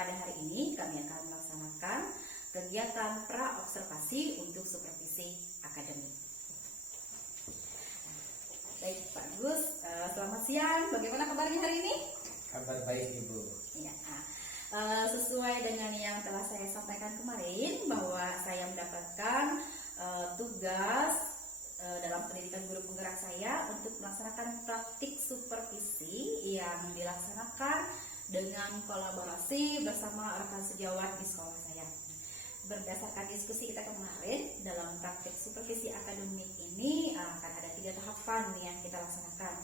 Pada hari ini kami akan melaksanakan kegiatan pra-observasi untuk supervisi akademik. Baik Pak Gus, selamat siang. Bagaimana kabarnya hari ini? Kabar baik Ibu. Ya, sesuai dengan yang telah saya sampaikan kemarin bahwa saya mendapatkan tugas dalam pendidikan guru penggerak saya untuk melaksanakan praktik supervisi yang dilaksanakan dengan kolaborasi bersama rekan sejawat di sekolah saya. Berdasarkan diskusi kita kemarin, dalam praktik supervisi akademik ini akan ada 3 tahapan yang kita laksanakan.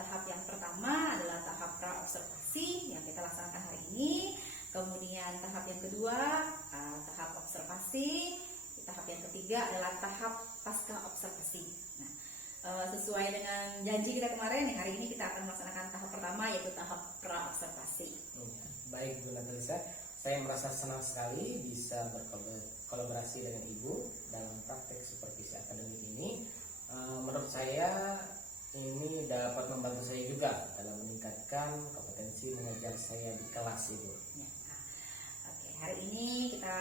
Tahap yang pertama adalah tahap pra-observasi yang kita laksanakan hari ini. Kemudian tahap yang kedua, tahap observasi. Tahap yang ketiga adalah tahap pasca observasi. Nah, sesuai dengan janji kita kemarin, hari ini kita akan melaksanakan tahap pertama, yaitu tahap pra-observasi. Baik Bu Natalisa, saya merasa senang sekali bisa berkolaborasi dengan Ibu dalam praktek supervisi akademik ini. Menurut saya ini dapat membantu saya juga dalam meningkatkan kompetensi mengajar saya di kelas Ibu. Ya. Oke, hari ini kita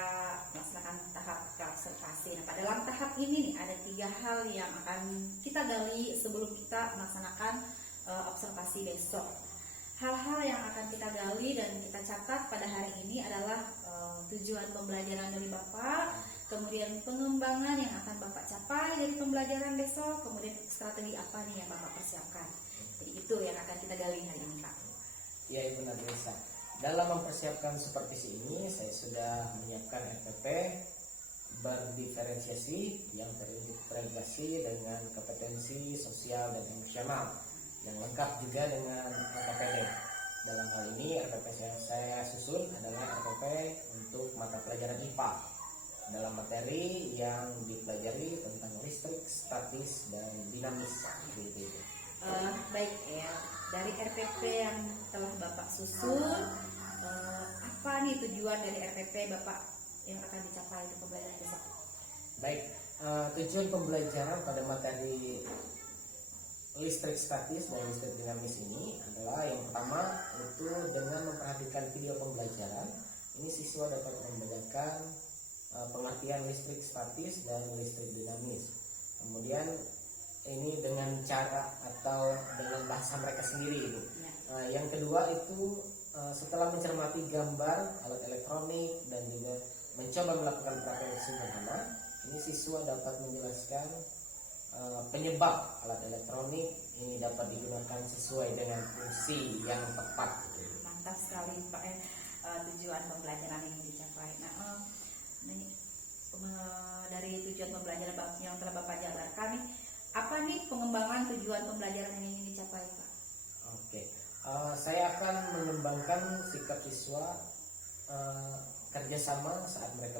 melaksanakan tahap observasi. Nah, pada dalam tahap ini nih ada 3 hal yang akan kita gali sebelum kita melaksanakan observasi besok. Hal-hal yang akan kita gali dan kita catat pada hari ini adalah tujuan pembelajaran dari Bapak, kemudian pengembangan yang akan Bapak capai dari pembelajaran besok, kemudian strategi apa nih yang Bapak persiapkan. Jadi itu yang akan kita gali hari ini, Pak. Ya Ibu Natalisa, dalam mempersiapkan supervisi ini saya sudah menyiapkan RPP berdiferensiasi yang terintegrasi dengan kompetensi sosial dan emosional, yang lengkap juga dengan RKPD. Dalam hal ini RPP yang saya susun adalah RPP untuk mata pelajaran IPA dalam materi yang dipelajari tentang listrik, statis, dan dinamis. Baik ya, dari RPP yang telah Bapak susun, apa nih tujuan dari RPP Bapak yang akan dicapai untuk pembelajaran besok? Baik, tujuan pembelajaran pada materi listrik statis dan listrik dinamis ini adalah yang pertama itu dengan memperhatikan video pembelajaran ini siswa dapat membedakan pengertian listrik statis dan listrik dinamis. Kemudian ini dengan cara atau dengan bahasa mereka sendiri. Yang kedua itu setelah mencermati gambar alat elektronik dan juga mencoba melakukan praktek sederhana, ini siswa dapat menjelaskan penyebab alat elektronik ini dapat digunakan sesuai dengan fungsi yang tepat. Mantap sekali Pak, tujuan pembelajaran ini dicapai. Dari tujuan pembelajaran yang telah Bapak jabarkan nih, apa nih pengembangan tujuan pembelajaran yang ingin dicapai Pak? Oke, saya akan mengembangkan sikap siswa kerjasama saat mereka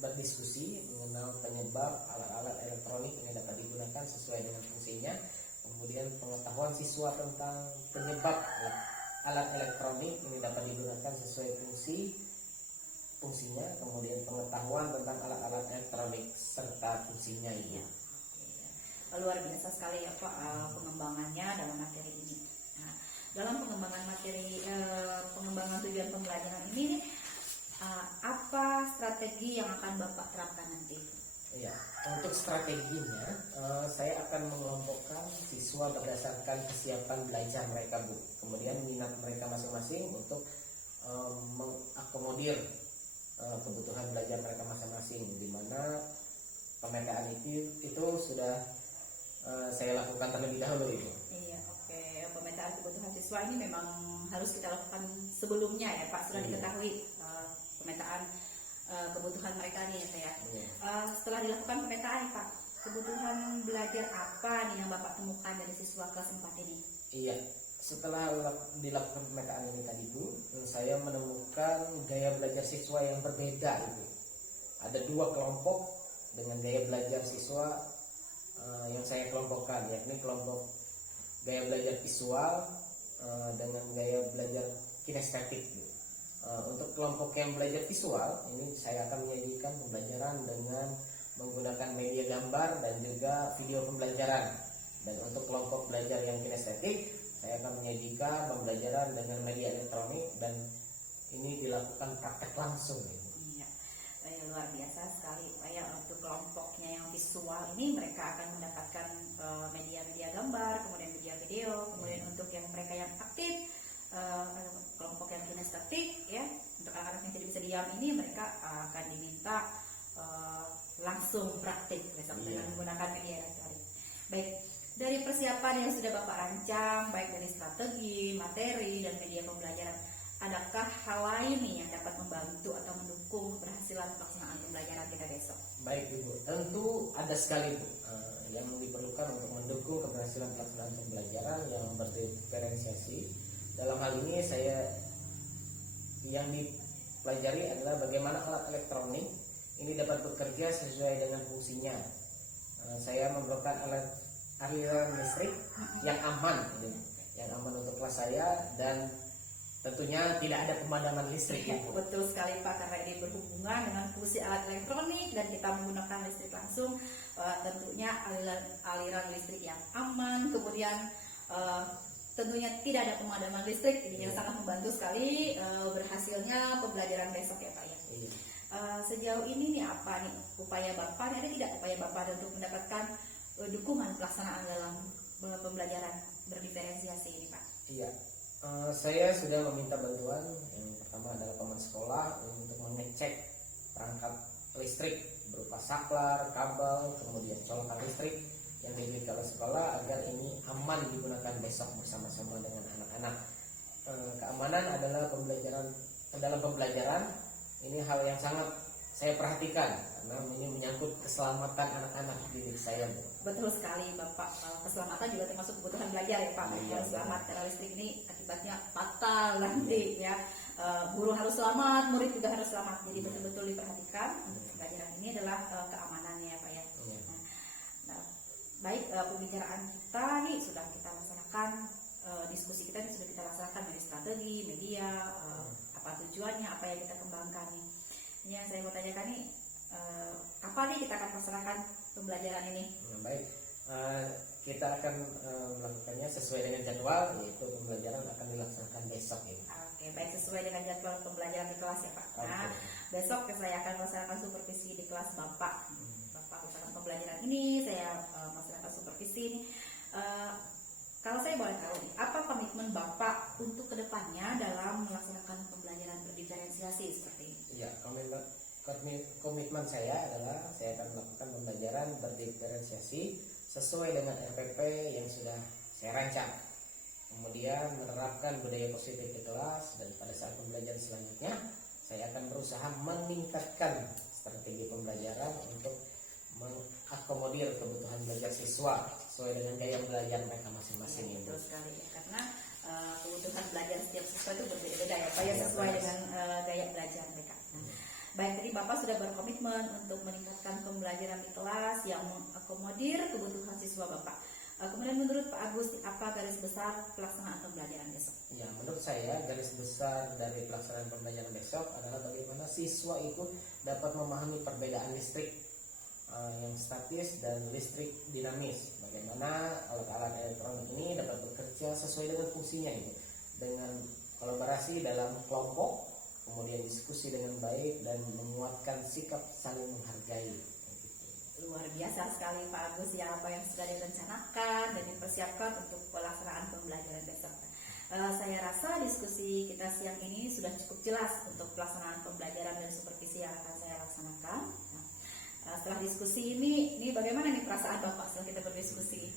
berdiskusi mengenal penyebab alat-alat elektronik ini dapat digunakan sesuai dengan fungsinya. Kemudian pengetahuan siswa tentang penyebab alat elektronik ini dapat digunakan sesuai fungsinya. Kemudian pengetahuan tentang alat-alat elektronik serta fungsinya ini. Luar biasa sekali ya Pak pengembangannya dalam materi ini. Nah, dalam pengembangan tujuan pembelajaran ini apa strategi yang akan Bapak terapkan nanti? Ya, untuk strateginya saya akan mengelompokkan siswa berdasarkan kesiapan belajar mereka Bu. Kemudian minat mereka masing-masing untuk mengakomodir kebutuhan belajar mereka masing-masing, di mana pemetaan itu sudah saya lakukan terlebih dahulu Ibu. Iya, oke. Pemetaan kebutuhan siswa ini memang harus kita lakukan sebelumnya ya Pak, sudah diketahui pemetaan kebutuhan mereka nih ya saya. Setelah dilakukan pemetaan Pak, kebutuhan belajar apa nih yang Bapak temukan dari siswa kelas 4 ini? Iya, setelah dilakukan pemetaan ini tadi Bu, saya menemukan gaya belajar siswa yang berbeda Ibu. Ada 2 kelompok dengan gaya belajar siswa yang saya kelompokkan, yakni kelompok gaya belajar visual dengan gaya belajar kinestetik gitu. Untuk kelompok yang belajar visual ini saya akan menyajikan pembelajaran dengan menggunakan media gambar dan juga video pembelajaran. Dan untuk kelompok belajar yang kinestetik saya akan menyajikan pembelajaran dengan media elektronik dan ini dilakukan praktek langsung. Iya, luar biasa sekali Pak ya. Untuk kelompoknya yang visual ini mereka akan mendapatkan media-media gambar, kemudian media video, kemudian untuk yang mereka yang aktif, kelompok yang kinestetik ya, untuk anak-anak yang tidak bisa diam ini mereka akan diminta langsung praktik dengan menggunakan media elektronik. Baik, dari persiapan yang sudah Bapak rancang, baik dari strategi, materi, dan media pembelajaran, adakah hal lain nih yang dapat membantu atau mendukung keberhasilan pelaksanaan pembelajaran kita besok? Baik Ibu, tentu ada sekali Bu yang diperlukan untuk mendukung keberhasilan pelaksanaan pembelajaran yang berdiferensiasi. Dalam hal ini saya yang dipelajari adalah bagaimana alat elektronik ini dapat bekerja sesuai dengan fungsinya. Saya memerlukan alat aliran listrik yang aman untuk kelas saya, dan tentunya tidak ada pemadaman listrik. Ya, betul sekali Pak, karena ini berhubungan dengan fungsi alat elektronik dan kita menggunakan listrik langsung, tentunya aliran listrik yang aman, kemudian tentunya tidak ada pemadaman listrik, ini sangat membantu sekali berhasilnya pembelajaran besok ya Pak ya. Sejauh ini nih apa nih upaya Bapak, ada tidak upaya Bapak untuk mendapatkan dukungan pelaksanaan dalam pembelajaran berdiferensiasi ini Pak? Iya, saya sudah meminta bantuan. Yang pertama adalah teman sekolah untuk mengecek perangkat listrik berupa saklar, kabel, kemudian colokan listrik yang dimiliki oleh sekolah agar ini aman digunakan besok bersama-sama dengan anak-anak. Keamanan adalah dalam pembelajaran ini hal yang sangat saya perhatikan karena ini menyangkut keselamatan anak-anak didik saya. Betul sekali Bapak, keselamatan juga termasuk kebutuhan belajar ya Pak. Harus selamat, karena listrik ini akibatnya fatal nanti ya. Guru harus selamat, murid juga harus selamat, jadi betul-betul diperhatikan untuk pembelajaran ini adalah keamanannya ya Pak ya. Nah, baik, pembicaraan kita nih sudah kita laksanakan, diskusi kita ini sudah kita laksanakan dari strategi, media, apa tujuannya, apa yang kita kembangkan nih. Ini yang saya mau tanyakan nih, kapan nih kita akan laksanakan pembelajaran ini? Baik, kita akan melakukannya sesuai dengan jadwal, yaitu pembelajaran akan dilaksanakan besok ya. Oke, baik, sesuai dengan jadwal pembelajaran di kelas ya Pak. Nah, besok saya akan melaksanakan supervisi di kelas Bapak. Bapak melaksanakan pembelajaran ini, saya melaksanakan supervisi ini. Kalau saya boleh tahu nih, apa komitmen Bapak untuk kedepannya dalam melaksanakan pembelajaran berdiferensiasi seperti ini? Iya, komitmen saya adalah saya akan melakukan pembelajaran berdiferensiasi sesuai dengan RPP yang sudah saya rancang. Kemudian menerapkan budaya positif di kelas, dan pada saat pembelajaran selanjutnya saya akan berusaha meningkatkan strategi pembelajaran untuk mengakomodir kebutuhan belajar siswa sesuai dengan gaya belajar mereka masing-masing. Ya, betul sekali ya, karena kebutuhan belajar setiap siswa itu berbeda-beda ya Pak ya, sesuai dengan gaya belajar mereka. Baik, tadi Bapak sudah berkomitmen untuk meningkatkan pembelajaran di kelas yang mengakomodir kebutuhan siswa Bapak. Kemudian menurut Pak Agus, apa garis besar pelaksanaan pembelajaran besok? Ya, menurut saya garis besar dari pelaksanaan pembelajaran besok adalah bagaimana siswa itu dapat memahami perbedaan listrik yang statis dan listrik dinamis. Bagaimana alat-alat elektronik ini dapat bekerja sesuai dengan fungsinya itu, dengan kolaborasi dalam kelompok, kemudian diskusi dengan baik dan menguatkan sikap saling menghargai. Luar biasa sekali Pak Agus ya, apa yang sudah direncanakan dan dipersiapkan untuk pelaksanaan pembelajaran besok. Saya rasa diskusi kita siang ini sudah cukup jelas untuk pelaksanaan pembelajaran dan supervisi yang akan saya laksanakan. Setelah diskusi ini bagaimana nih perasaan Bapak setelah kita berdiskusi?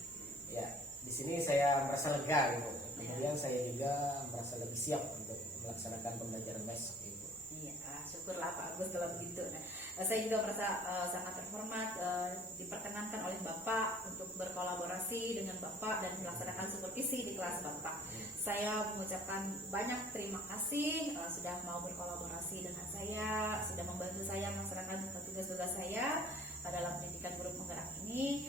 Ya, di sini saya merasa lega gitu. Kemudian saya juga merasa lebih siap untuk melaksanakan pembelajaran besok itu. Iya, syukurlah Pak Agus kalau begitu. Saya juga merasa sangat terhormat diperkenankan oleh Bapak untuk berkolaborasi dengan Bapak dan melaksanakan supervisi di kelas Bapak. Saya mengucapkan banyak terima kasih sudah mau berkolaborasi dengan saya, sudah membantu saya melaksanakan tugas-tugas saya dalam pendidikan guru penggerak ini.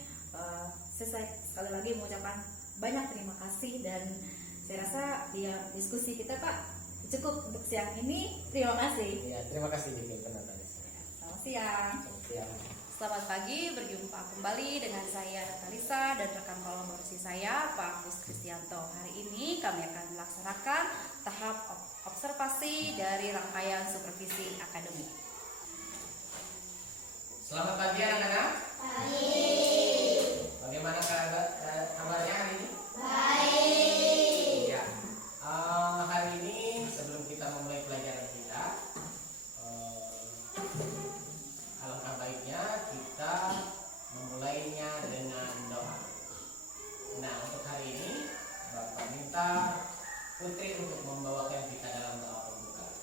Saya sekali lagi mengucapkan banyak terima kasih, dan saya rasa diskusi kita Pak cukup untuk siang ini. Terima kasih. Ya, terima kasih Diki penonton. Selamat siang. Selamat pagi, berjumpa kembali dengan saya Natalisa dan rekan kolaborasi saya Pak Agus Kristianto. Hari ini kami akan melaksanakan tahap observasi dari rangkaian supervisi akademik. Selamat pagi anak-anak. Bagaimana kabarnya hari ini? Baik. Ya. Hari ini sebelum kita memulai pelajaran kita, alangkah baiknya kita memulainya dengan doa. Nah, untuk hari ini Bapak minta Putri untuk membawakan kita dalam doa pembuka.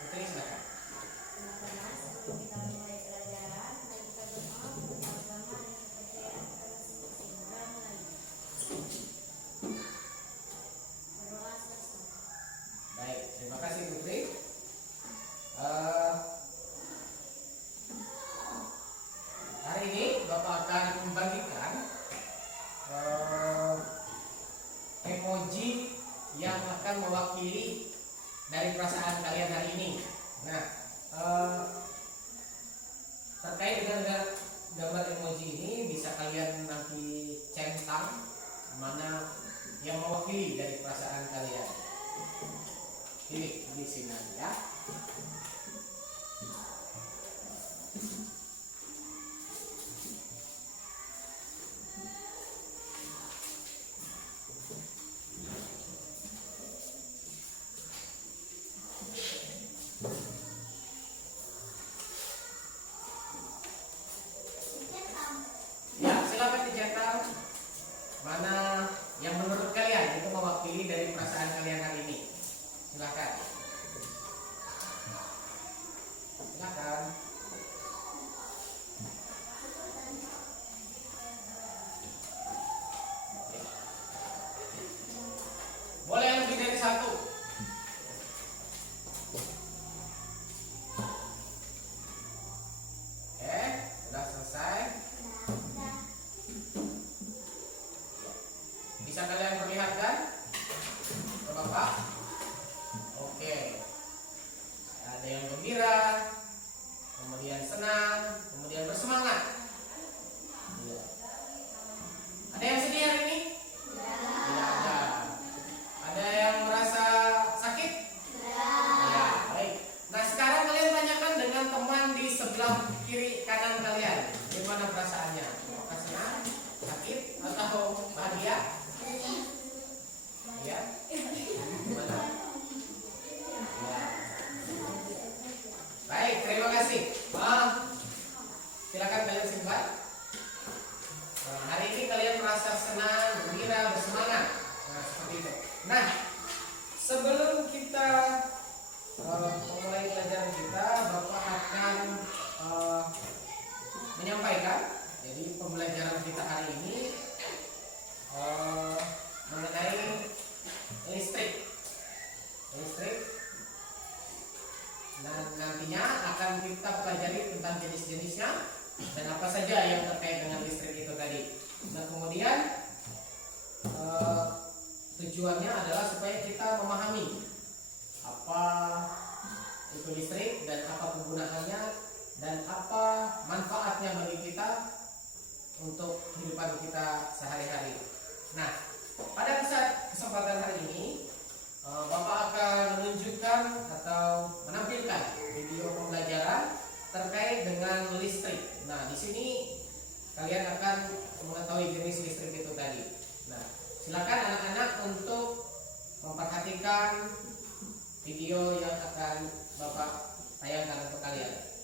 Putri, silakan. Sebelum kita memulai pelajaran, mari kita berdoa untuk agama dan kepercayaan atas kesimpulan lain. Berdoa selesai. Baik, terima kasih Putri. Hari ini Bapak akan membagikan emoji yang akan mewakili dari perasaan kalian hari ini. Nah, terkait dengan gambar emoji ini bisa kalian nanti centang mana yang mewakili dari perasaan kalian. Ini di sini ya. Ya, silakan dicetak mana yang menurut kalian itu mewakili dari perasaan kalian hari ini. Silakan. Silakan. Boleh lebih dari satu. Oke, sudah selesai. Bisa kalian perlihatkan ke Bapak? Oke. Ada yang gembira, kemudian senang, kemudian bersemangat. Iya. Ada yang sedih hari ini? Tidak ada. Ada yang merasa sakit? Ya, baik. Nah, sekarang kalian tanyakan dengan teman di sebelah kiri kanan kalian. Gimana perasaannya? Apakah senang, sakit, atau bahagia? Ya. Gimana? Ya. Baik, terima kasih. Silakan kalian simpan. Hari ini kalian merasa senang, gembira, bersemangat. Nah, seperti itu. Nah, sebelum kita memulai pelajaran kita, Bapak akan menyampaikan. Jadi pembelajaran kita hari ini mengenai listrik. Nah, nantinya akan kita pelajari tentang jenis-jenisnya dan apa saja yang terkait dengan listrik itu tadi. Nah, kemudian tujuannya adalah supaya kita memahami apa itu listrik dan apa penggunaannya dan apa manfaatnya bagi kita untuk kehidupan kita sehari-hari. Nah, pada kesempatan hari ini Bapak akan menunjukkan atau menampilkan video pembelajaran terkait dengan listrik. Nah, di sini kalian akan mengetahui jenis listrik itu tadi. Nah, silakan anak-anak untuk memperhatikan video yang akan Bapak tayangkan untuk kalian.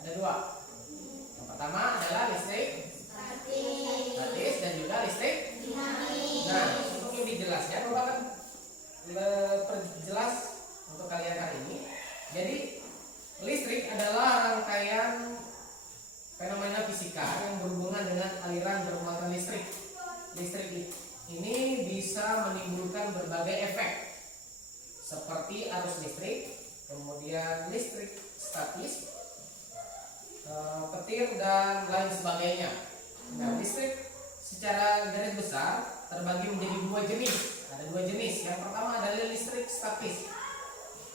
Ada dua. Yang pertama adalah listrik statis dan juga listrik dinamis. Nah, untuk lebih jelasnya, Bapak akan perjelas untuk kalian hari ini. Jadi, listrik adalah rangkaian fenomena fisika yang berhubungan dengan aliran bermuatan listrik. Listrik ini bisa menimbulkan berbagai efek seperti arus listrik, kemudian listrik statis, petir dan lain sebagainya. Nah, listrik secara garis besar terbagi menjadi dua jenis. Ada dua jenis. Yang pertama adalah listrik statis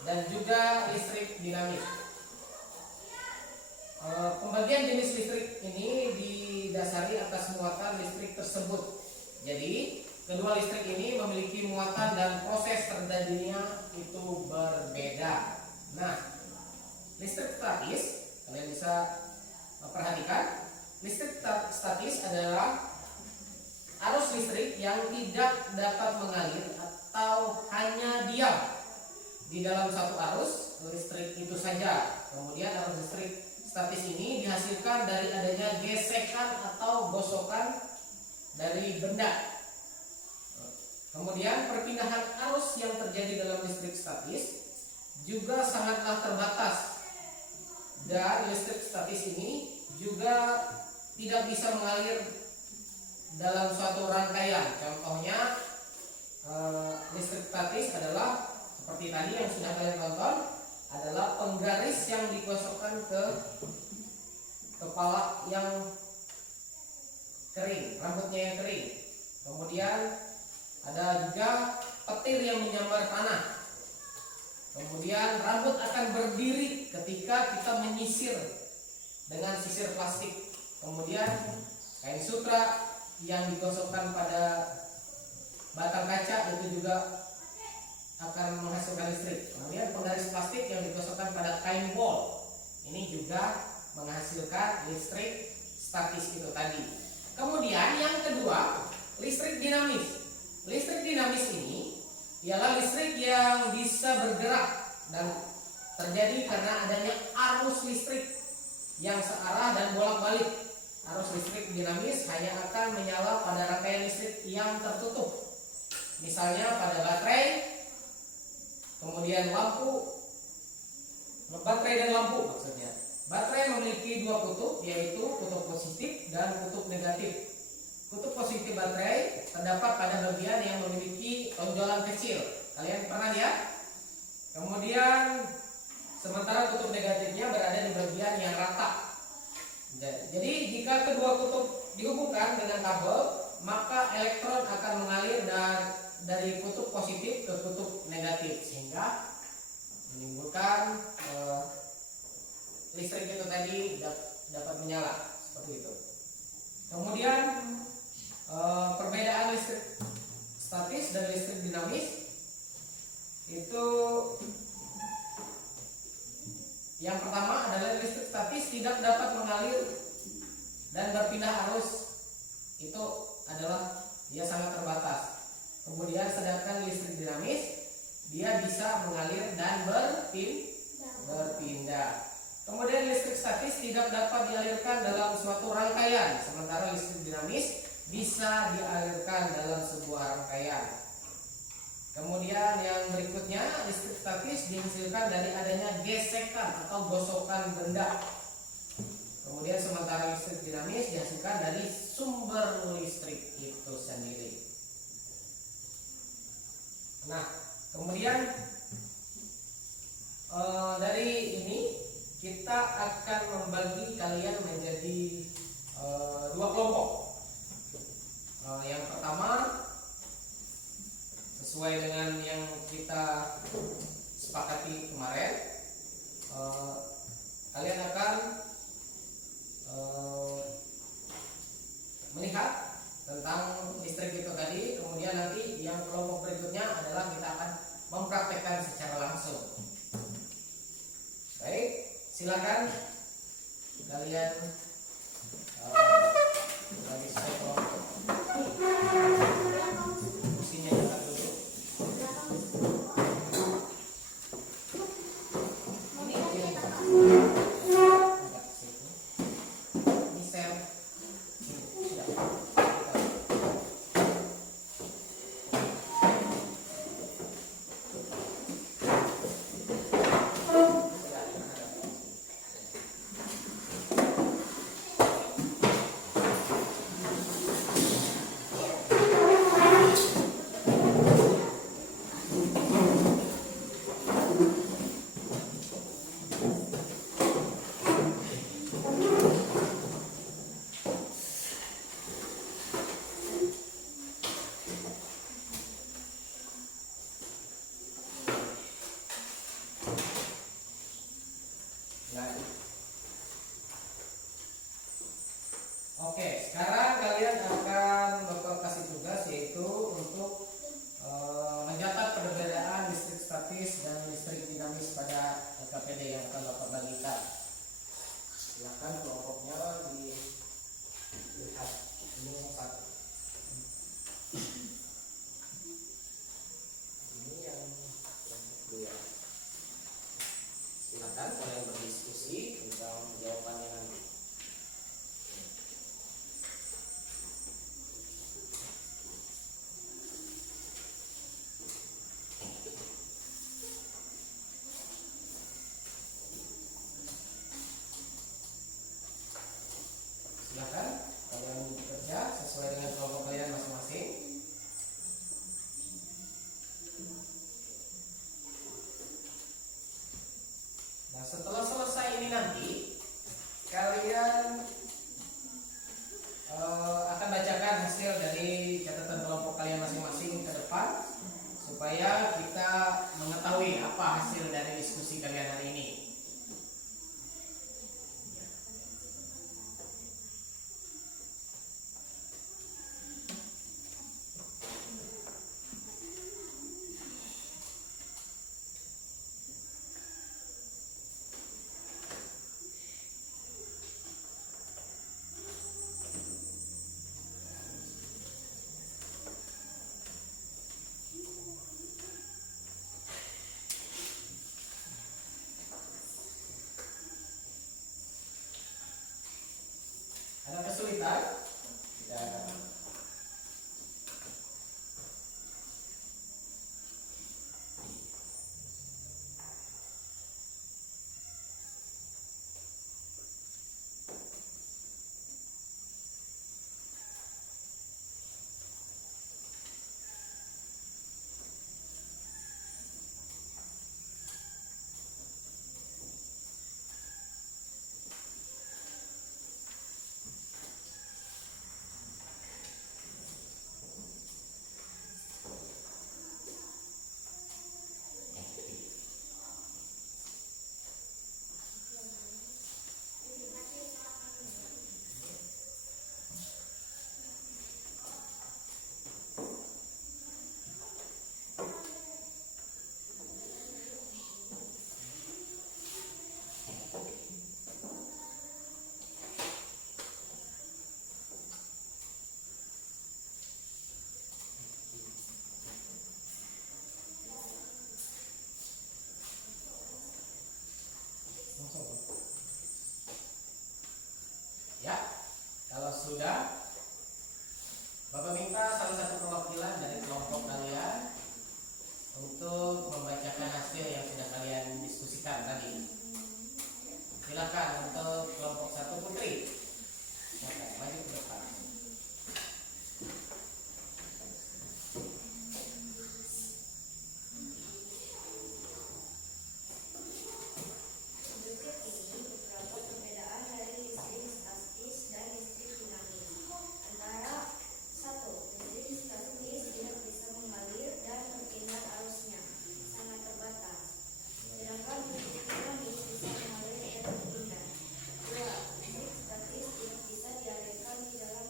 dan juga listrik dinamis. Pembagian jenis listrik ini didasari atas muatan listrik tersebut. Jadi, kedua listrik ini memiliki muatan dan proses terjadinya itu berbeda. Nah, listrik statis, kalian bisa perhatikan, listrik statis adalah arus listrik yang tidak dapat mengalir atau hanya diam di dalam satu arus listrik itu saja. Kemudian arus listrik statis ini dihasilkan dari adanya gesekan atau gosokan dari benda. Kemudian perpindahan arus yang terjadi dalam listrik statis juga sangatlah terbatas. Dan listrik statis ini juga tidak bisa mengalir dalam suatu rangkaian. Contohnya listrik statis adalah seperti tadi yang sudah kalian tonton, adalah penggaris yang digosokkan ke kepala yang kering, rambutnya yang kering. Kemudian ada juga petir yang menyambar tanah. Kemudian rambut akan berdiri ketika kita menyisir dengan sisir plastik. Kemudian kain sutra yang digosokkan pada batang kaca itu juga akan menghasilkan listrik. Kemudian penggaris plastik yang digosokkan pada kain bol ini juga menghasilkan listrik statis itu tadi. Kemudian yang kedua, listrik dinamis. Listrik dinamis ini ialah listrik yang bisa bergerak dan terjadi karena adanya arus listrik yang searah dan bolak-balik. Arus listrik dinamis hanya akan menyala pada rangkaian listrik yang tertutup. Misalnya pada baterai, kemudian lampu, baterai dan lampu maksudnya. Baterai memiliki dua kutub, yaitu kutub positif dan kutub negatif. Kutub positif baterai terdapat pada bagian yang memiliki tonjolan kecil. Kalian pernah lihat? Kemudian sementara kutub negatifnya berada di bagian yang rata. Jadi jika kedua kutub dihubungkan dengan kabel, maka elektron akan mengalir dari kutub positif ke kutub negatif sehingga menimbulkan listrik itu tadi dapat menyala seperti itu. Kemudian perbedaan listrik statis dan listrik dinamis itu, yang pertama adalah listrik statis tidak dapat mengalir dan berpindah arus, itu adalah dia sangat terbatas. Kemudian sedangkan listrik dinamis dia bisa mengalir dan berpindah. Kemudian listrik statis tidak dapat dialirkan dalam suatu rangkaian, sementara listrik dinamis bisa dialirkan dalam sebuah rangkaian. Kemudian yang berikutnya, listrik statis dihasilkan dari adanya gesekan atau gosokan benda. Kemudian sementara listrik dinamis dihasilkan dari sumber listrik itu sendiri. Nah, kemudian dari ini kita akan membagi kalian menjadi dua kelompok. Yang pertama, sesuai dengan yang kita sepakati kemarin, kalian akan melihat tentang listrik itu tadi. Kemudian nanti yang kelompok berikutnya adalah kita akan mempraktekkan secara langsung. Baik, silakan kalian bagi saya kelompok. Kursinya jangan dulu. Ini Nah, oke, sekarang kalian akan Bapak kasih tugas yaitu untuk mencatat perbedaan listrik statis dan listrik dinamis pada LKPD yang akan Bapak bagikan. Silakan kelompoknya dilihat. Ini yang satu. Ini yang kedua. Silakan kalian berdiskusi tentang jawabannya nanti. Silakan kalian bekerja sesuai dengan kelompok kalian masing-masing. Nah, setelah selesai ini nanti kalian akan bacakan hasil dari catatan kelompok kalian masing-masing ke depan supaya kita mengetahui apa hasil dari diskusi kalian hari ini. Ada kesulitan? Tidak ada. Ya, kalau sudah, Bapak minta salah satu perwakilan dari kelompok kalian untuk membacakan hasil yang sudah kalian diskusikan tadi. Silakan untuk kelompok satu, Putri. Silakan maju ke depan. Dua, listrik statis tidak bisa dialirkan di dalam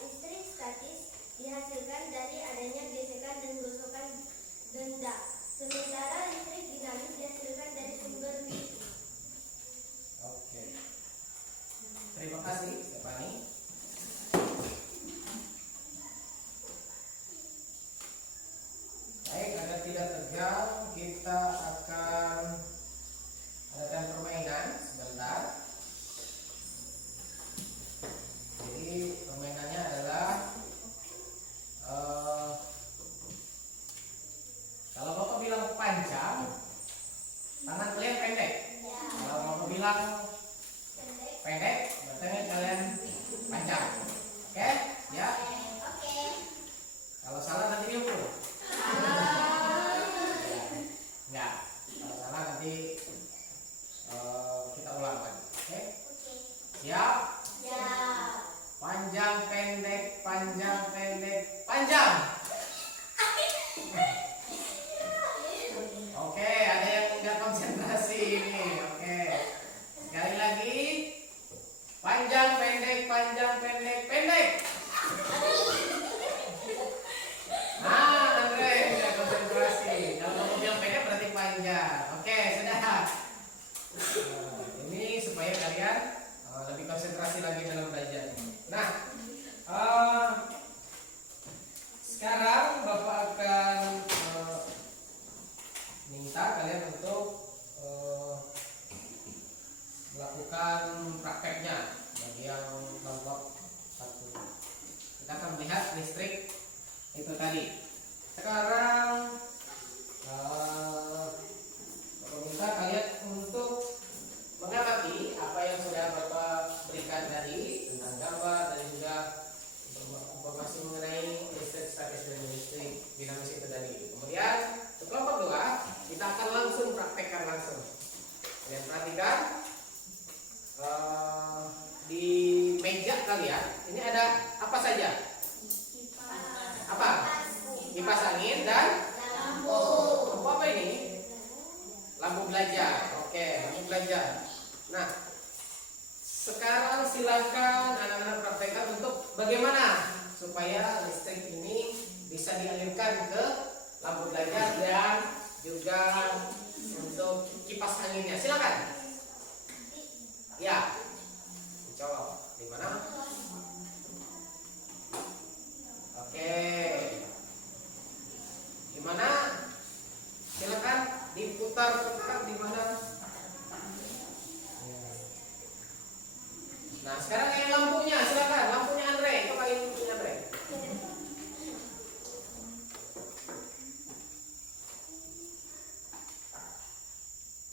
listrik statis dihasilkan dari adanya gesekan dan gosokan benda, sementara listrik dinamis dihasilkan dari sumber listrik. Oke. Terima kasih, Stefani. Baik, agar tidak tegang, kita akan adakan permainan sebentar. Jadi permainannya adalah kalau Bapak bilang panjang, tangan kalian pendek. Kalau Bapak bilang pendek, berarti kalian panjang. Oke? Ya. Kalau salah nanti diukur. Enggak. Kalau salah nanti kita ulang lagi. Oke? Siap? Panjang pendek, panjang pendek, panjang. Oke, ada yang enggak konsentrasi ini. Oke. Sekali lagi. Panjang pendek, panjang pendek, pendek. Nah, Andre enggak konsentrasi. Kalau kamu bilang pendek berarti panjang. Oke, sudah. Ini supaya kalian lebih konsentrasi lagi dalam belajar. Nah, sekarang Bapak akan minta kalian untuk melakukan prakteknya bagi yang kelompok 1. Kita akan melihat listrik itu tadi. Sekarang Bapak minta kalian untuk mengamati apa yang sudah Bapak berikan tadi tentang gambar dan juga informasi mengenai listrik statis dan listrik dinamis itu tadi. Kemudian untuk kelompok 2 kita akan langsung praktekkan langsung. Kalian perhatikan di meja kalian ini ada apa saja? Apa? Kipas angin dan lampu. Lampu apa ini? Lampu belajar. Oke, lampu belajar. Nah, sekarang silakan anak-anak praktekkan untuk bagaimana supaya listrik ini bisa dialirkan ke lampu belajar dan juga untuk kipas anginnya. Silakan. Ya, dicolok. Di mana? Oke. Di mana? Silakan diputar-putar di mana? Nah, sekarang yang lampunya, silakan. Lampunya Andre, coba ini lampunya Andre.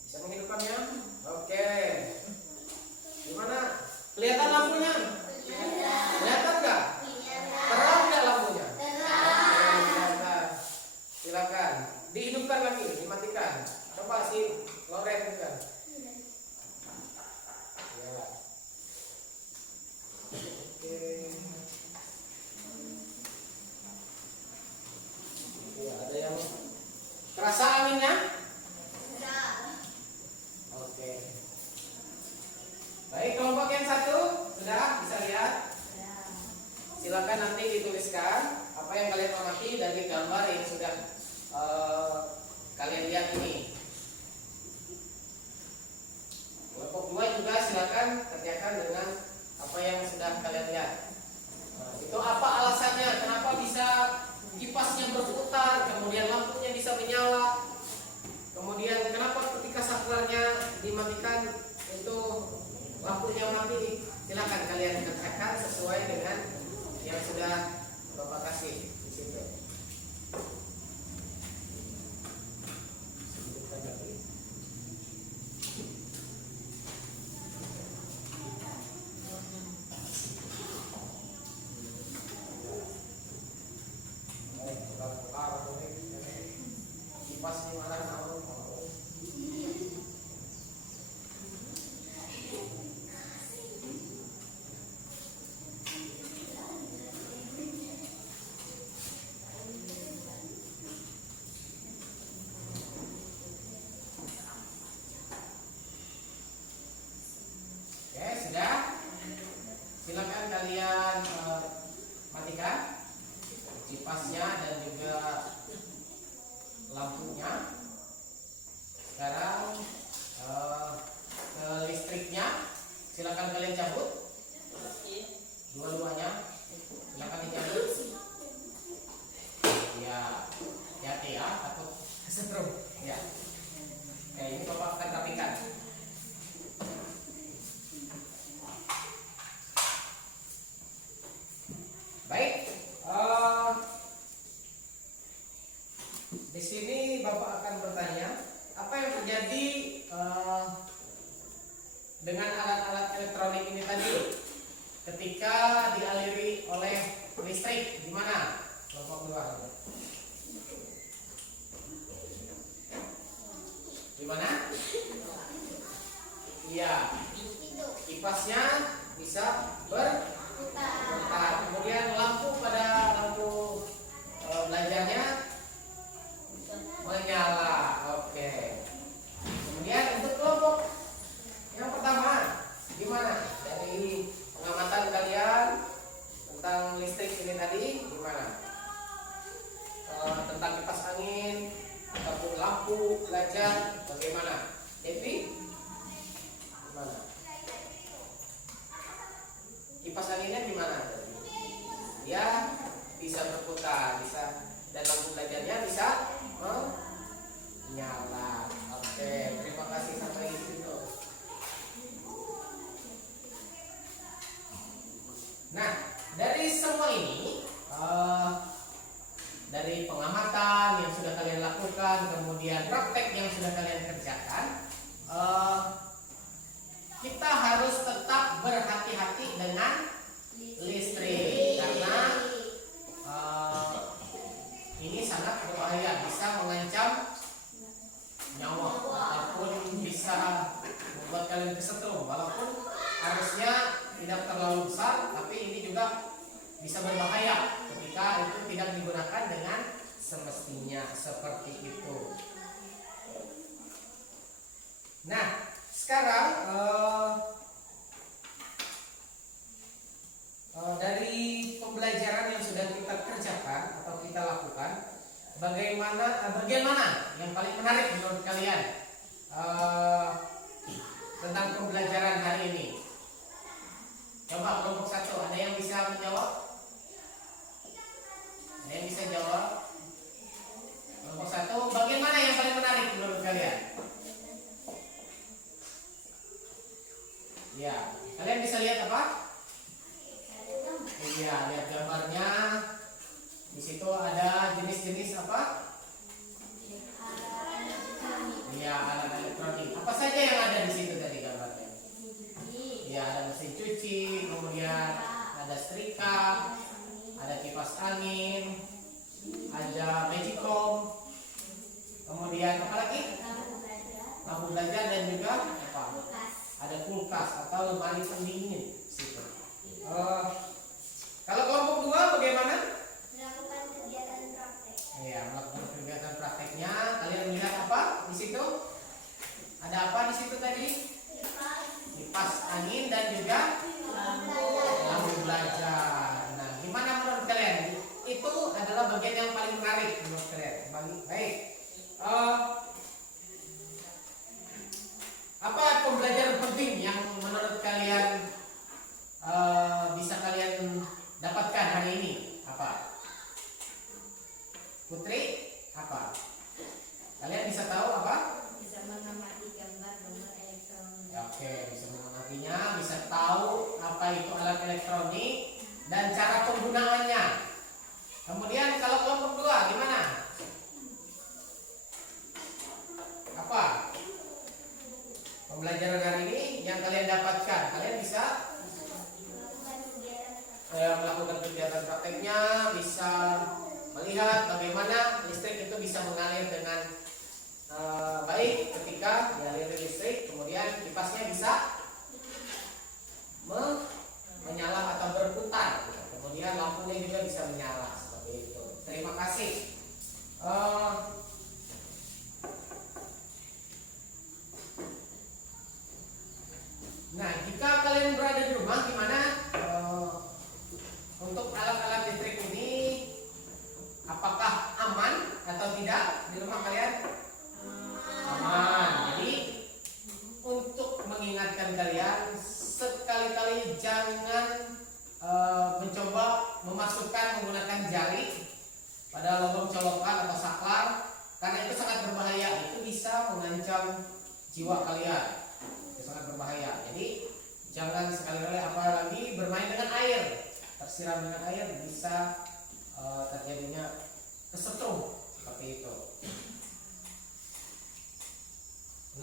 Bisa menghidupkannya? Oke. Gimana? Kelihatan lampunya? Kelihatan nggak? Terang nggak lampunya? Kelihatan. Silakan. Dihidupkan lagi, dimatikan. Coba si Loren kan. Ya. Oke. Ya, ada yang terasa anginnya? Oke. Baik, kelompok yang 1 sudah bisa lihat? Silakan nanti dituliskan apa yang kalian amati dari gambar yang sudah kalian lihat ini. Kelompok 2 juga silakan kerjakan dengan apa yang sudah kalian lihat. Itu apa alasannya? Kenapa bisa kipasnya berputar, kemudian lampunya bisa menyala, kemudian kenapa ketika saklarnya dimatikan itu lampunya mati? Silakan kalian kerjakan sesuai dengan yang sudah Bapak kasih di situ. Kipas di mana mau? Oke, sudah. Silakan kalian matikan kipasnya dan juga lampunya. Sekarang ke listriknya silakan kalian cabut dua-duanya, silakan dicabut. Ya, hati-hati ya, takut kesetrum ya. Oke, ini bapak akan rapikan. Baik, di sini bapak akan bertanya apa yang terjadi dengan alat-alat elektronik ini tadi ketika dialiri oleh listrik. Gimana kelompok 2? Gimana? Iya, kipasnya bisa berputar. Kemudian lampu belajarnya menyala. Oke. Kemudian untuk kelompok yang pertama, gimana? Dari pengamatan kalian tentang listrik ini tadi, gimana? Tentang kipas angin ataupun lampu belajar, bagaimana? Devi, gimana? Kipas anginnya gimana? Ya, bisa berputar, bisa, dan lampu belajarnya bisa menyala. Oke, terima kasih sampai di situ. Nah, dari semua ini, dari pengamatan yang sudah kalian lakukan, kemudian praktek yang sudah kalian kerjakan, kita harus tetap berhati-hati dengan listrik karena ini sangat berbahaya, bisa mengancam nyawa ataupun bisa membuat kalian kesetrum. Walaupun arusnya tidak terlalu besar, tapi ini juga bisa berbahaya ketika itu tidak digunakan dengan semestinya, seperti itu. Nah, sekarang dari pembelajaran yang sudah kita kerjakan atau kita lakukan, bagaimana yang paling menarik menurut kalian tentang pembelajaran hari ini? Coba kelompok 1, ada yang bisa menjawab? Ada yang bisa jawab? Kelompok 1, bagaimana yang paling menarik menurut kalian? Ya, kalian bisa lihat apa? Iya, lihat gambarnya. Di situ ada jenis-jenis apa? Iya, alat elektronik. Apa saja yang ada di situ tadi gambarnya? Iya, ada mesin cuci, kemudian ada setrika, ada kipas angin, ada magicom, kemudian apa lagi? Lampu belajar dan juga apa? Ada kulkas atau lemari pendingin. Situ. Kalau kelompok 2 bagaimana? Melakukan kegiatan praktek. Iya, melakukan kegiatan prakteknya. Kalian melihat apa di situ? Ada apa di situ tadi? Kipas angin dan juga lampu belajar. Nah, gimana menurut kalian? Itu adalah bagian yang paling menarik menurut kalian. Baik. Apa pembelajaran penting yang menurut kalian bisa kalian dapatkan hari ini? Apa? Putri, apa? Kalian bisa tahu apa? Bisa mengamati gambar-gambar elektronik. Oke, bisa mengamatinya, bisa tahu apa itu alat elektronik dan cara penggunaannya. Kemudian kalau kelompok 2 gimana? Apa? Pembelajaran hari ini yang kalian dapatkan, kalian bisa melakukan kegiatan prakteknya, bisa melihat bagaimana listrik itu bisa mengalir dengan baik ketika dialiri listrik, kemudian kipasnya bisa menyala atau berputar, kemudian lampunya juga bisa menyala seperti itu. Terima kasih. Nah, jika kalian berada di rumah, gimana untuk alat-alat jiwa kalian. Itu sangat berbahaya. Jadi jangan sekali-kali apalagi bermain dengan air, tersiram dengan air bisa terjadinya kesetrum seperti itu.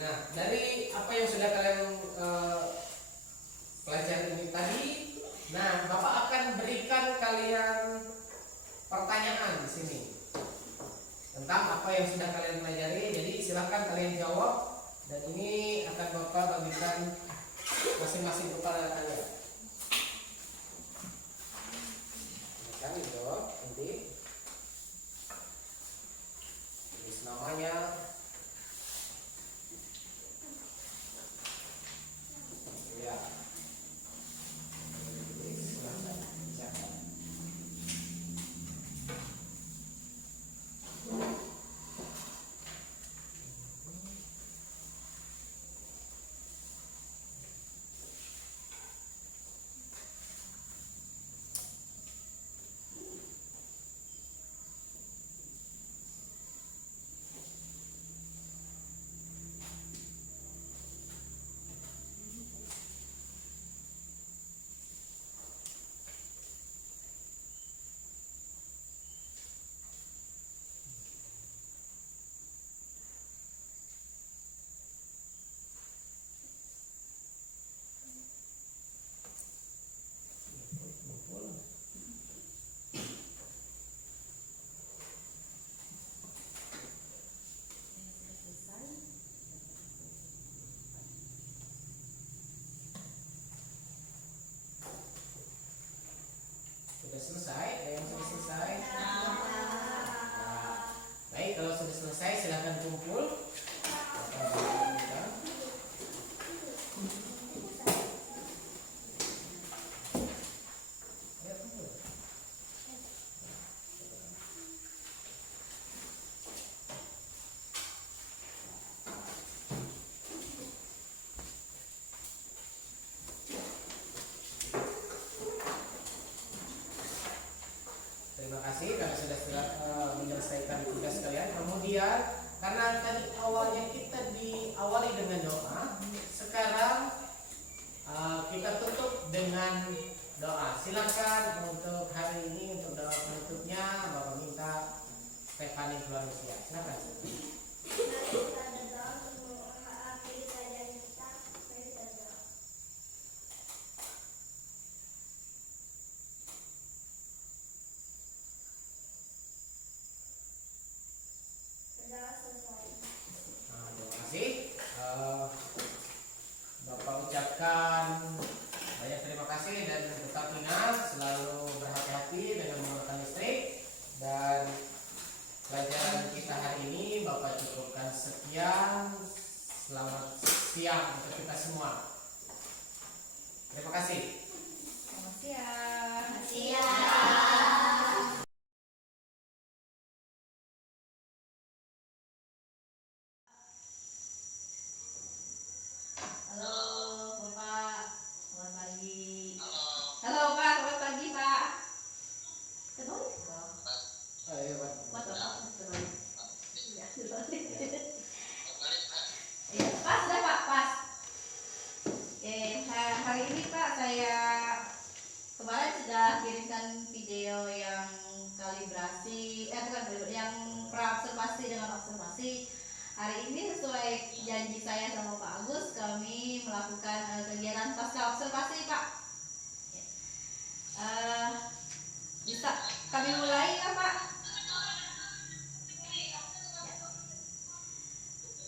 Nah, dari apa yang sudah kalian pelajari ini tadi, nah Bapak akan berikan kalian pertanyaan di sini tentang apa yang sudah kalian pelajari. Jadi silakan kalian jawab dan ini akan Bapak bagikan masing-masing kepada kalian. Kalian jawab nanti tulis namanya. Ya. Silakan. Silakan. Sudah selesai? Ada yang sudah selesai? Nah, baik, kalau sudah selesai silakan kumpul. Ayo kumpul. Terima kasih karena sudah menyelesaikan tugas kalian. Kemudian karena tadi awalnya kita diawali dengan doa, sekarang kita tutup dengan doa. Silakan untuk hari ini untuk doa penutupnya Bapak minta Stefani Florencia. Silakan. Mari kita berdoa untuk mengakhiri kajian kita. Mari kita berdoa. Berdoa selesai. Nah, terima kasih. Bapak ucapkan banyak terima kasih dan tetap ingat selalu berhati-hati dengan menggunakan listrik. Dan pelajaran kita hari ini Bapak cukupkan sekian. Selamat siang untuk kita semua. Terima kasih. Selamat siang. Siap. Halo Bapak, selamat pagi. Halo Pak, selamat pagi Pak. Terbalik kok. Ayo, Pak. Pak, terbalik. Iya, terbalik. Iya, pas sudah Pak, pas. Oke, hari ini Pak saya kemarin sudah kirimkan video yang kalibrasi, bukan yang praobservasi dengan observasi. Hari ini sesuai janji saya sama Pak Agus, kami melakukan kegiatan pasca observasi Pak. Bisa kami mulai ya Pak? Ya.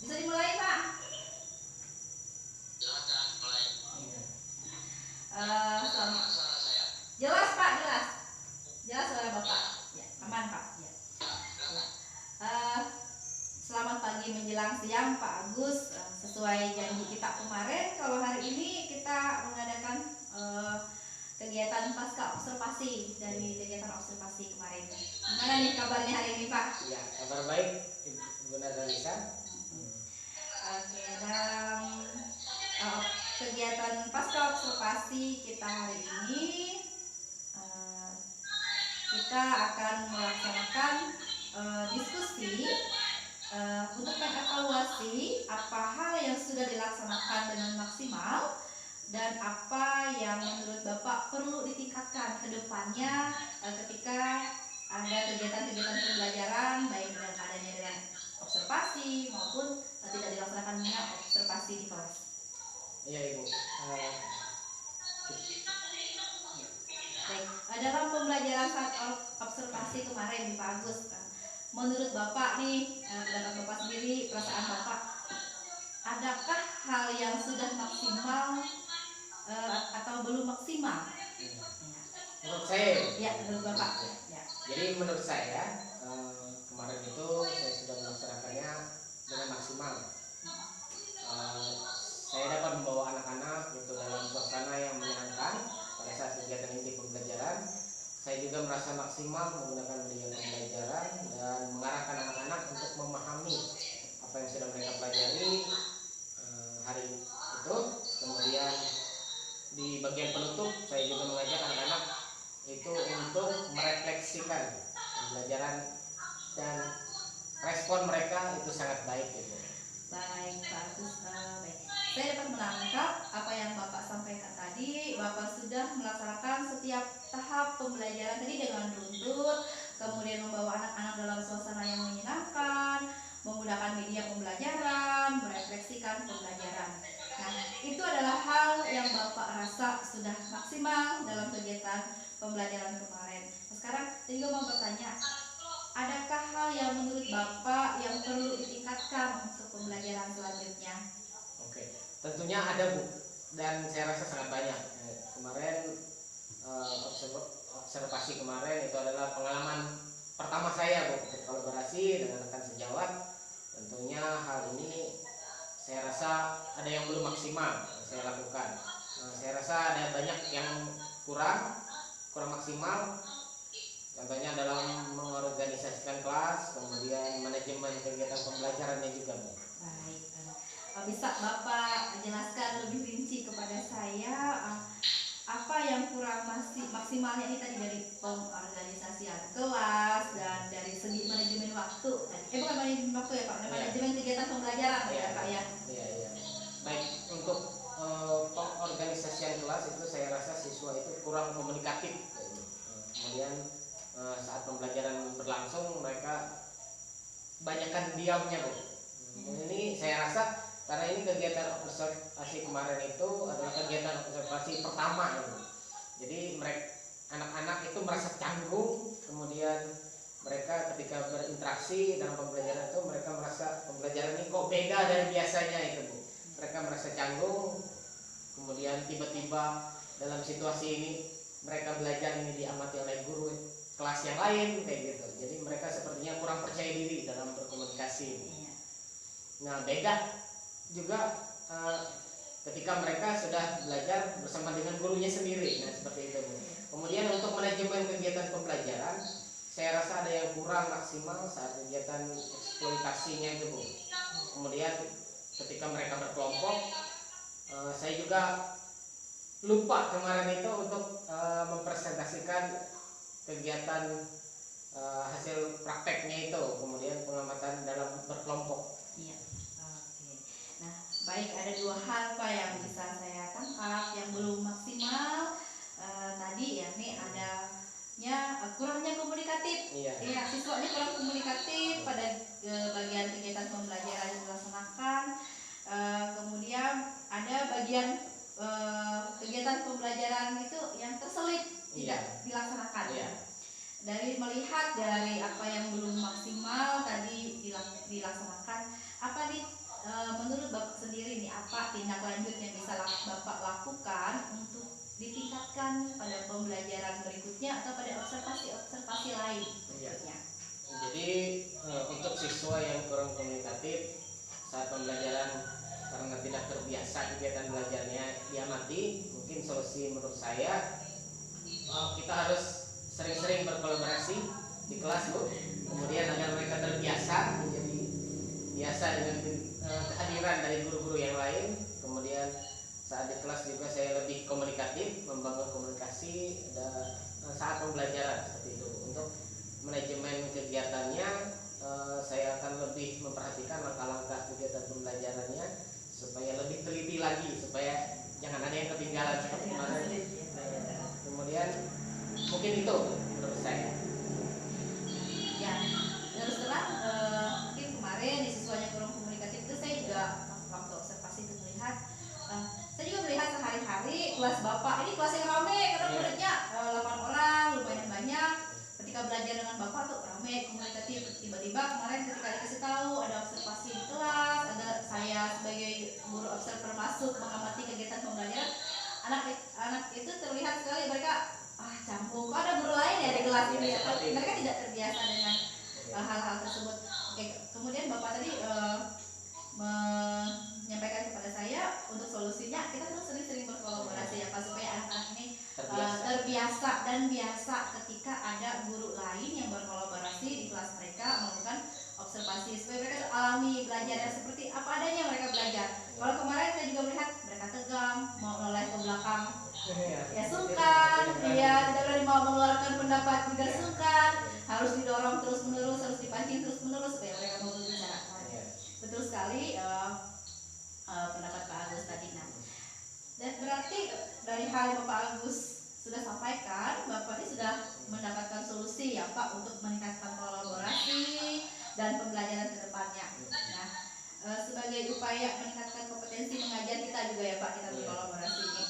Bisa dimulai Pak? Silakan mulai. Jelas Pak, jelas. Jelas suara Bapak. Ya, aman Pak. Ya. Selamat pagi menjelang siang Pak Agus. Sesuai janji kita kemarin, kalau hari ini kita mengadakan kegiatan pasca observasi dari kegiatan observasi kemarin. Gimana nih kabarnya hari ini Pak? Ya, kabar baik Ibu Nazalisa. Oke, dalam kegiatan pasca observasi kita hari ini kita akan melaksanakan diskusi untuk mengevaluasi apa hal yang sudah dilaksanakan dengan maksimal dan apa yang menurut Bapak perlu ditingkatkan ke depannya ketika ada kegiatan-kegiatan pembelajaran baik dengan adanya dengan observasi maupun tidak dilaksanakannya observasi di kelas. Iya Ibu. Baik, dalam pembelajaran saat observasi kemarin di Pak Agus, menurut Bapak nih, pendapat Bapak sendiri, perasaan Bapak, adakah hal yang sudah maksimal atau belum maksimal? Menurut saya, Ya, menurut Bapak. Ya. jadi menurut saya kemarin itu saya sudah melaksanakannya dengan maksimal. Saya dapat membawa anak-anak itu dalam suasana yang menyenangkan pada saat kegiatan inti pembelajaran. Saya juga merasa maksimal menggunakan media pembelajaran dan mengarahkan anak-anak untuk memahami apa yang sudah mereka pelajari hari itu. Kemudian di bagian penutup saya juga mengajak anak-anak itu untuk merefleksikan pembelajaran dan respon mereka itu sangat baik gitu. Baik, Pak Agus. Baik. Saya dapat menangkap apa yang Bapak sampaikan tadi. Bapak sudah melaksanakan setiap tahap pembelajaran tadi dengan runtut, kemudian membawa anak-anak dalam suasana yang menyenangkan, menggunakan media pembelajaran, merefleksikan pembelajaran. Nah, itu adalah hal yang Bapak rasa sudah maksimal dalam kegiatan pembelajaran kemarin. Nah, sekarang saya mau bertanya, adakah hal yang menurut Bapak yang perlu ditingkatkan untuk pembelajaran selanjutnya? Oke, tentunya ada Bu, dan saya rasa sangat banyak. Kemarin observasi kemarin itu adalah pengalaman pertama saya Bu, berkolaborasi dengan rekan sejawat. Tentunya hal ini saya rasa ada yang belum maksimal saya lakukan. Saya rasa ada banyak yang kurang maksimal. Contohnya dalam mengorganisasikan kelas, kemudian manajemen kegiatan pembelajarannya juga Bu. Baik, bisa Bapak jelaskan lebih rinci kepada saya apa yang kurang maksimalnya ini tadi dari pengorganisasian kelas dan dari segi manajemen waktu. Bukan manajemen waktu ya Pak, manajemen kegiatan pembelajaran ya Pak ya. Iya. Baik, untuk pengorganisasian kelas itu saya rasa siswa itu kurang komunikatif. Kemudian saat pembelajaran berlangsung mereka banyakkan diamnya Bu. Ini saya rasa karena ini kegiatan observasi kemarin itu adalah kegiatan observasi pertama gitu. Jadi mereka anak-anak itu merasa canggung, kemudian mereka ketika berinteraksi dalam pembelajaran itu mereka merasa pembelajaran ini kok beda dari biasanya itu Bu. Mereka merasa canggung, kemudian tiba-tiba dalam situasi ini mereka belajar ini diamati oleh guru kelas yang lain kayak gitu. Jadi mereka sepertinya kurang percaya diri dalam berkomunikasi. Nah, beda juga ketika mereka sudah belajar bersama dengan gurunya sendiri. Nah, seperti itu Bu. Kemudian untuk manajemen kegiatan pembelajaran, saya rasa ada yang kurang maksimal saat kegiatan eksploitasinya itu Bu. Kemudian ketika mereka berkelompok, saya juga lupa kemarin itu untuk mempresentasikan kegiatan hasil prakteknya itu, kemudian pengamatan dalam berkelompok. Iya. Oke. Nah, baik, ada dua hal Pak yang bisa saya tangkap yang belum maksimal tadi ya, nih adanya kurangnya komunikatif. Iya. Siswanya kurang komunikatif pada bagian kegiatan pembelajaran yang dilaksanakan. Kemudian ada bagian kegiatan pembelajaran itu yang terselip tidak dilaksanakan. Iya. Dari melihat dari apa yang belum maksimal tadi dilaksanakan, apa nih menurut Bapak sendiri nih apa tindak lanjut yang bisa Bapak lakukan untuk ditingkatkan pada pembelajaran berikutnya atau pada observasi lain berikutnya? Jadi untuk siswa yang kurang komunikatif saat pembelajaran karena tidak terbiasa kegiatan belajarnya diamati, mungkin solusi menurut saya kita harus sering-sering berkolaborasi di kelas Bu. Kemudian agar mereka terbiasa, menjadi biasa dengan kehadiran dari guru-guru yang lain. Kemudian saat di kelas juga saya lebih komunikatif, membangun komunikasi saat pembelajaran seperti itu. Untuk manajemen kegiatannya saya akan lebih memperhatikan lagi supaya jangan ada yang ketinggalan seperti kemarin. Kemudian mungkin itu menurut saya. Ya, terus terang mungkin kemarin di siswanya kurang komunikatif itu saya juga waktu observasi itu melihat, saya juga melihat sehari-hari kelas Bapak ini kelas yang rame karena muridnya 8 orang, lumayan banyak. Ketika belajar dengan Bapak tuh rame, komunikatif. Tiba-tiba kemarin ketika dikasih tahu ada observasi di kelas, ada saya sebagai guru observer masuk mengamati kegiatan pembelajaran, anak itu terlihat sekali mereka campur, kok ada guru lain ya di kelas ini, atau mereka tidak terbiasa dengan hal-hal tersebut. Oke, kemudian Bapak tadi menyampaikan kepada saya untuk solusinya kita harus sering-sering berkolaborasi ya Pak, supaya anak-anak ini terbiasa dan biasa ketika ada guru lain yang berkolaborasi di kelas mereka melakukan observasi, supaya mereka alami belajar seperti apa adanya mereka belajar. Kalau kemarin saya juga melihat mereka tegang, mau noleh ke belakang ya sungkan, ya tidak berani mau mengeluarkan pendapat juga sungkan, harus didorong terus menerus, harus dipancing terus menerus supaya mereka mau berbicara. Betul sekali pendapat Pak Agus tadi. Nah, dan berarti dari hal yang Bapak Agus sudah sampaikan, Bapak ini sudah mendapatkan solusi ya Pak untuk meningkatkan kolaborasi dan pembelajaran ke depannya. Nah, sebagai upaya meningkatkan kompetensi mengajar kita juga ya Pak, kita berkolaborasi ini.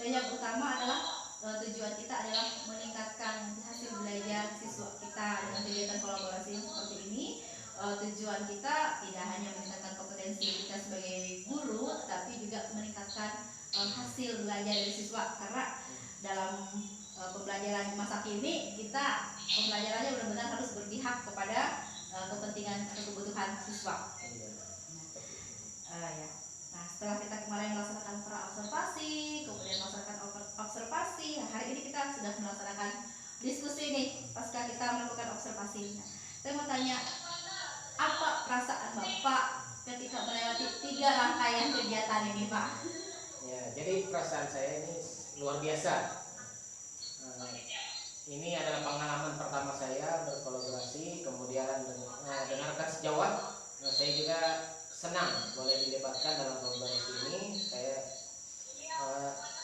Dan yang utama adalah tujuan kita adalah meningkatkan hasil belajar siswa kita dengan kegiatan kolaborasi yang seperti ini. Tujuan kita tidak hanya meningkatkan kompetensi kita sebagai guru, tapi juga meningkatkan hasil belajar dari siswa, karena dalam pembelajaran masa kini kita pembelajarannya benar-benar harus berpihak kepada kepentingan atau kebutuhan siswa. Ya. Nah, setelah kita kemarin melaksanakan pra-observasi, kemudian melaksanakan observasi, hari ini kita sudah melaksanakan diskusi nih pasca kita melakukan observasi. Nah, saya mau tanya, apa perasaan Bapak ketika melewati 3 rangkaian kegiatan ini Pak? Ya, jadi perasaan saya ini luar biasa. Ini adalah pengalaman pertama saya berkolaborasi, kemudian dengan rekan sejawat. Saya juga senang boleh dilibatkan dalam kolaborasi ini. Saya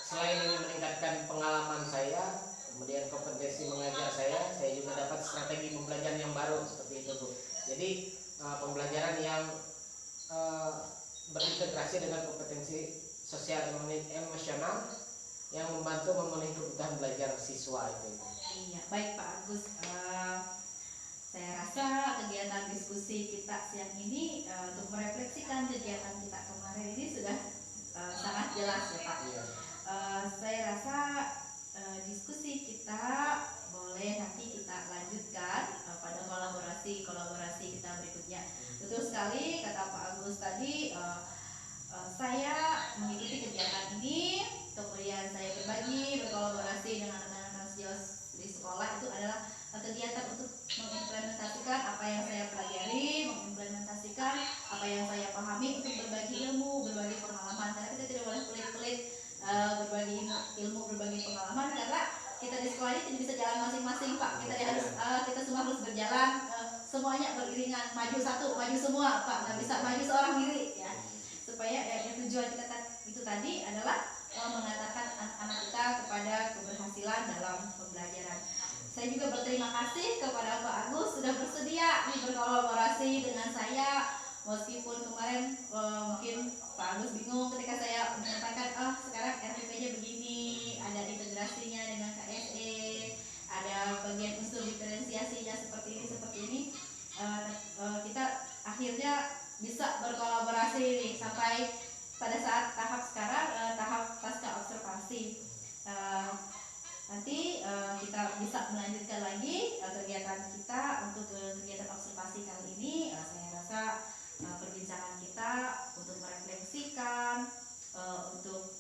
selain ini meningkatkan pengalaman saya, kemudian kompetensi mengajar saya juga dapat strategi pembelajaran yang baru seperti itu Bu. Jadi pembelajaran yang berintegrasi dengan kompetensi sosial emosional yang membantu memenuhi kebutuhan belajar siswa itu. Iya, baik Pak Agus. Saya rasa kegiatan diskusi kita siang ini untuk merefleksikan kegiatan kita kemarin ini sudah sangat jelas ya Pak. Iya. Saya rasa diskusi kita boleh nanti kita lanjutkan pada kolaborasi kita berikutnya. Betul sekali kata Pak Agus tadi, saya mengikuti kegiatan ini, kemudian saya berbagi, berkolaborasi dengan rekan-rekan sejawat di sekolah. Itu adalah kegiatan untuk mengimplementasikan apa yang saya pelajari, mengimplementasikan apa yang saya pahami, untuk berbagi ilmu, berbagi pengalaman. Karena kita tidak boleh pelit-pelit berbagi ilmu, berbagi pengalaman, karena kita di sekolah ini tidak bisa jalan masing-masing Pak. Kita semua harus berjalan, semuanya beriringan, maju satu, maju semua Pak. Nggak bisa maju seorang diri ya. Supaya yang tujuan kita itu tadi adalah mengantarkan anak-anak kita kepada keberhasilan dalam pembelajaran. Saya juga berterima kasih kepada Pak Agus sudah bersedia berkolaborasi dengan saya, meskipun kemarin mungkin Pak Agus bingung ketika saya menyampaikan sekarang RPP-nya begini, ada integrasinya dengan KSE, ada bagian unsur diferensiasinya seperti ini. Kita akhirnya bisa berkolaborasi nih sampai pada saat tahap sekarang, tahap pasca observasi. Nanti kita bisa melanjutkan lagi kegiatan kita untuk kegiatan observasi kali ini. Saya rasa perbincangan kita untuk merefleksikan, untuk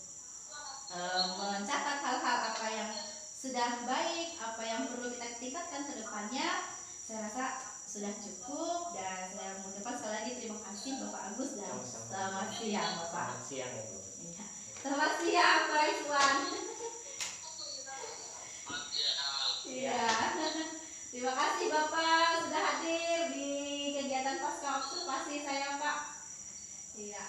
mencatat hal-hal apa yang sudah baik, apa yang perlu kita tingkatkan ke depannya, saya rasa sudah cukup. Dan saya mengucapkan sekali lagi terima kasih Bapak Agus dan selamat siang Bapak. Selamat siang Ibu. Selamat siang Pak Rizwan. Iya. Terima kasih Bapak sudah hadir di kegiatan pasca observasi saya Pak. Iya.